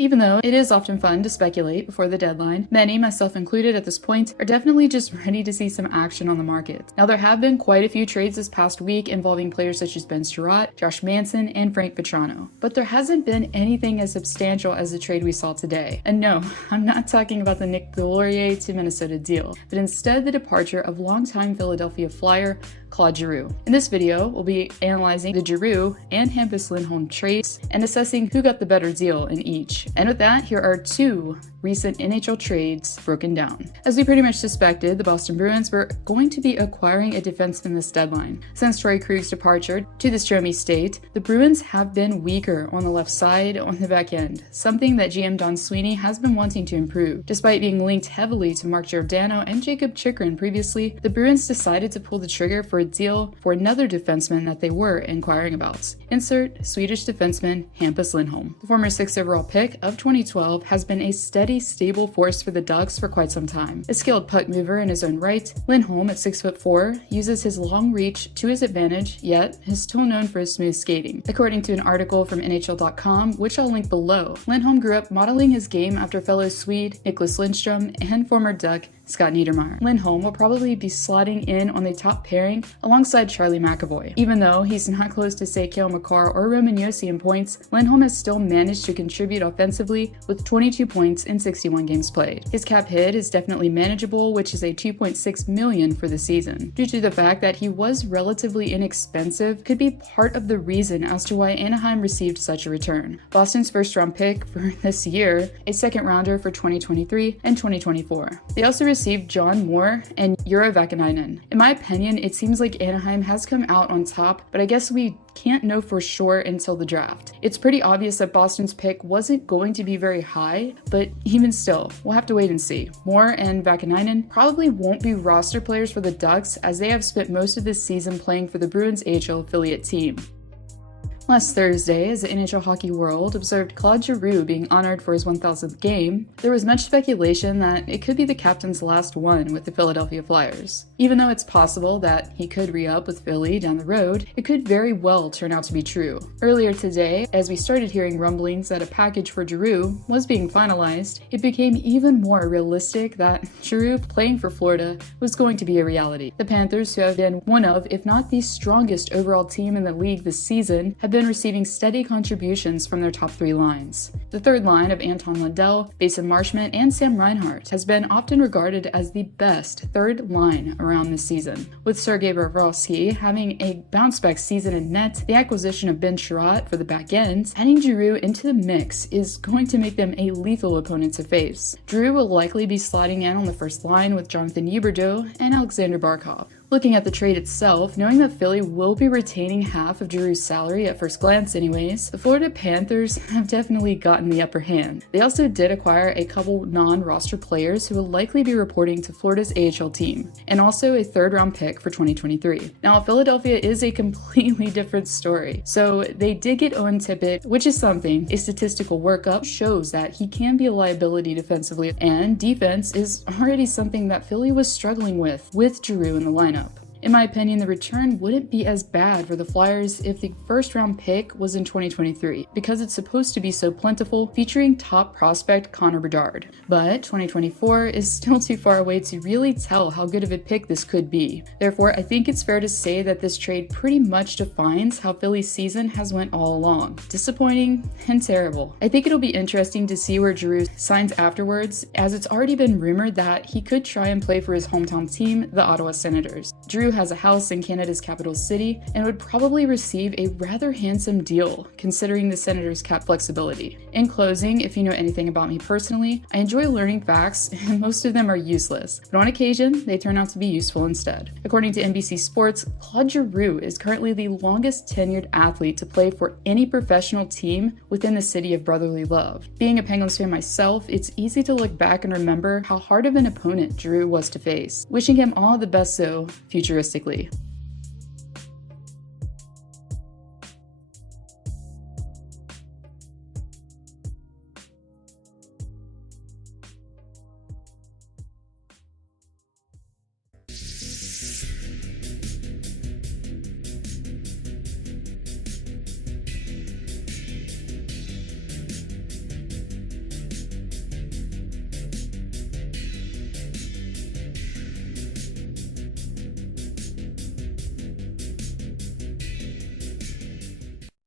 Even though it is often fun to speculate before the deadline, many, myself included at this point, are definitely just ready to see some action on the market. Now, there have been quite a few trades this past week involving players such as Ben Sherratt, Josh Manson, and Frank Vatrano, but there hasn't been anything as substantial as the trade we saw today. And no, I'm not talking about the Nick Delorier to Minnesota deal, but instead the departure of longtime Philadelphia Flyer Claude Giroux. In this video, we'll be analyzing the Giroux and Hampus Lindholm trades and assessing who got the better deal in each. And with that, here are two recent NHL trades broken down. As we pretty much suspected, the Boston Bruins were going to be acquiring a defenseman this deadline. Since Troy Krug's departure to the Stromy State, the Bruins have been weaker on the left side on the back end, something that GM Don Sweeney has been wanting to improve. Despite being linked heavily to Mark Giordano and Jacob Chychrun previously, the Bruins decided to pull the trigger for a deal for another defenseman that they were inquiring about. Insert Swedish defenseman Hampus Lindholm. The former 6th overall pick of 2012 has been a steady, stable force for the Ducks for quite some time. A skilled puck mover in his own right, Lindholm at 6'4" uses his long reach to his advantage, yet is still known for his smooth skating. According to an article from NHL.com, which I'll link below, Lindholm grew up modeling his game after fellow Swede Nicklas Lindstrom and former Duck Scott Niedermayer. Lindholm will probably be slotting in on the top pairing alongside Charlie McAvoy. Even though he's not close to say Cale Makar or Roman Josi in points, Lindholm has still managed to contribute offensively with 22 points in 61 games played. His cap hit is definitely manageable, which is a $2.6 million for the season. Due to the fact that he was relatively inexpensive, could be part of the reason as to why Anaheim received such a return. Boston's first round pick for this year, a second rounder for 2023 and 2024. They also received John Moore and Juraj Vakanainen. In my opinion, it seems like Anaheim has come out on top, but I guess we can't know for sure until the draft. It's pretty obvious that Boston's pick wasn't going to be very high, but even still, we'll have to wait and see. Moore and Vakanainen probably won't be roster players for the Ducks, as they have spent most of this season playing for the Bruins AHL affiliate team. Last Thursday, as the NHL hockey world observed Claude Giroux being honored for his 1,000th game, there was much speculation that it could be the captain's last one with the Philadelphia Flyers. Even though it's possible that he could re-up with Philly down the road, it could very well turn out to be true. Earlier today, as we started hearing rumblings that a package for Giroux was being finalized, it became even more realistic that Giroux playing for Florida was going to be a reality. The Panthers, who have been one of, if not the strongest overall team in the league this season, have been receiving steady contributions from their top three lines. The third line of Anton Lundell, Bason Marchment, and Sam Reinhart has been often regarded as the best third line around this season. With Sergei Bobrovsky having a bounce-back season in net, the acquisition of Ben Sherratt for the back end, adding Giroux into the mix is going to make them a lethal opponent to face. Giroux will likely be slotting in on the first line with Jonathan Huberdeau and Alexander Barkov. Looking at the trade itself, knowing that Philly will be retaining half of Giroux's salary at first glance anyways, the Florida Panthers have definitely gotten the upper hand. They also did acquire a couple non-roster players who will likely be reporting to Florida's AHL team, and also a third-round pick for 2023. Now, Philadelphia is a completely different story. So they did get Owen Tippett, which is something. A statistical workup shows that he can be a liability defensively, and defense is already something that Philly was struggling with Giroux in the lineup. In my opinion, the return wouldn't be as bad for the Flyers if the first round pick was in 2023, because it's supposed to be so plentiful, featuring top prospect Connor Bedard. But 2024 is still too far away to really tell how good of a pick this could be. Therefore, I think it's fair to say that this trade pretty much defines how Philly's season has went all along. Disappointing and terrible. I think it'll be interesting to see where Giroux signs afterwards, as it's already been rumored that he could try and play for his hometown team, the Ottawa Senators. Giroux has a house in Canada's capital city and would probably receive a rather handsome deal considering the Senators' cap flexibility. In closing, if you know anything about me personally, I enjoy learning facts and most of them are useless, but on occasion they turn out to be useful instead. According to NBC Sports, Claude Giroux is currently the longest tenured athlete to play for any professional team within the city of brotherly love. Being a Penguins fan myself, it's easy to look back and remember how hard of an opponent Giroux was to face. Wishing him all the best though, futuristically.